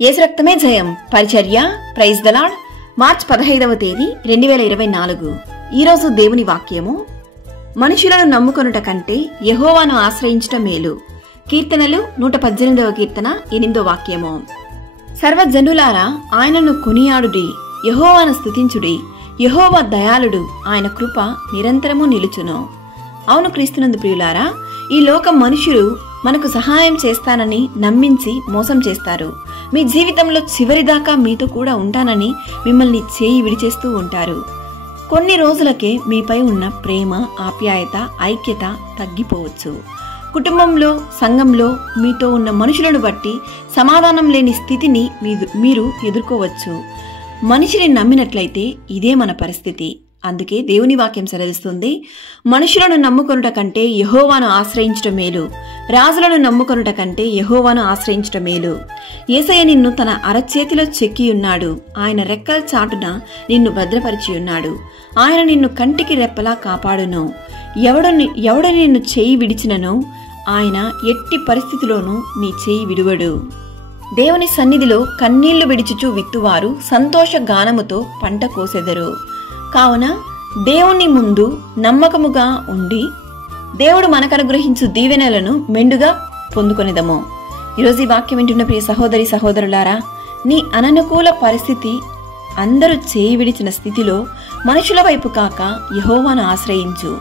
యేసు రక్తమే జయం పరిచర్య ప్రైజ్ ద లార్డ్. మార్చ్ 15వ తేదీ 2024. ఈరోజు దేవుని వాక్యము, మనుషులను నమ్ముకొనుట కంటే యెహోవాను ఆశ్రయించటం మేలు. కీర్తనలు 118వ కీర్తన 8వ వాక్యము. సర్వజనులారా ఆయనను కొనియాడుడి, యెహోవాను స్తుతించుడి. యెహోవా దయాళుడు, ఆయన కృప నిరంతరము నిలుచును. అవును క్రీస్తునందు ప్రియులారా, ఈ లోక మనుషులు మనకు సహాయం చేస్తానని నమ్మించి మోసం చేస్తారు. మీ జీవితంలో చివరిదాకా మీతో కూడా ఉంటానని మిమ్మల్ని చేయి విడిచేస్తూ ఉంటారు. కొన్ని రోజులకే మీపై ఉన్న ప్రేమ, ఆప్యాయత, ఐక్యత తగ్గిపోవచ్చు. కుటుంబంలో, సంఘంలో మీతో ఉన్న మనుషులను బట్టి సమాధానం లేని స్థితిని మీరు ఎదుర్కోవచ్చు. మనిషిని నమ్మినట్లయితే ఇదే మన పరిస్థితి. అందుకే దేవుని వాక్యం సెలవిస్తుంది, మనుషులను నమ్ముకొనుట కంటే యెహోవాను ఆశ్రయించటం మేలు. రాజులను నమ్ముకొనుట కంటే యెహోవాను ఆశ్రయించటం మేలు. యేసయ్య నిన్ను తన అరచేతిలో చెక్కియున్నాడు. ఆయన రెక్కల చాటున నిన్ను భద్రపరిచి ఉన్నాడు. ఆయన నిన్ను కంటికి రెప్పలా కాపాడును. ఎవడు నిన్ను చేయి విడిచినను ఆయన ఎట్టి పరిస్థితిలోనూ నీ చేయి విడువడు. దేవుని సన్నిధిలో కన్నీళ్లు విడిచుచు విత్తువారు సంతోష గానముతో పంట కోసెదరు. కావున దేవుని ముందు నమ్మకముగా ఉండి దేవుడు మనకు అనుగ్రహించు దీవెనలను మెండుగా పొందుకొనిదము. ఈరోజు ఈ వాక్యం వింటున్న ప్రియ సహోదరి సహోదరులారా, నీ అననుకూల పరిస్థితి, అందరూ చేయి విడిచిన స్థితిలో మనుషుల వైపు కాక యెహోవాను ఆశ్రయించు.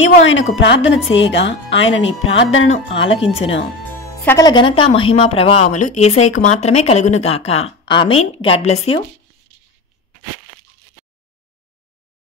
నీవు ఆయనకు ప్రార్థన చేయగా ఆయన నీ ప్రార్థనను ఆలకించును. సకల ఘనత, మహిమ, ప్రభావములు యేసయ్యకు మాత్రమే కలుగును గాక. ఆమేన్. God bless you.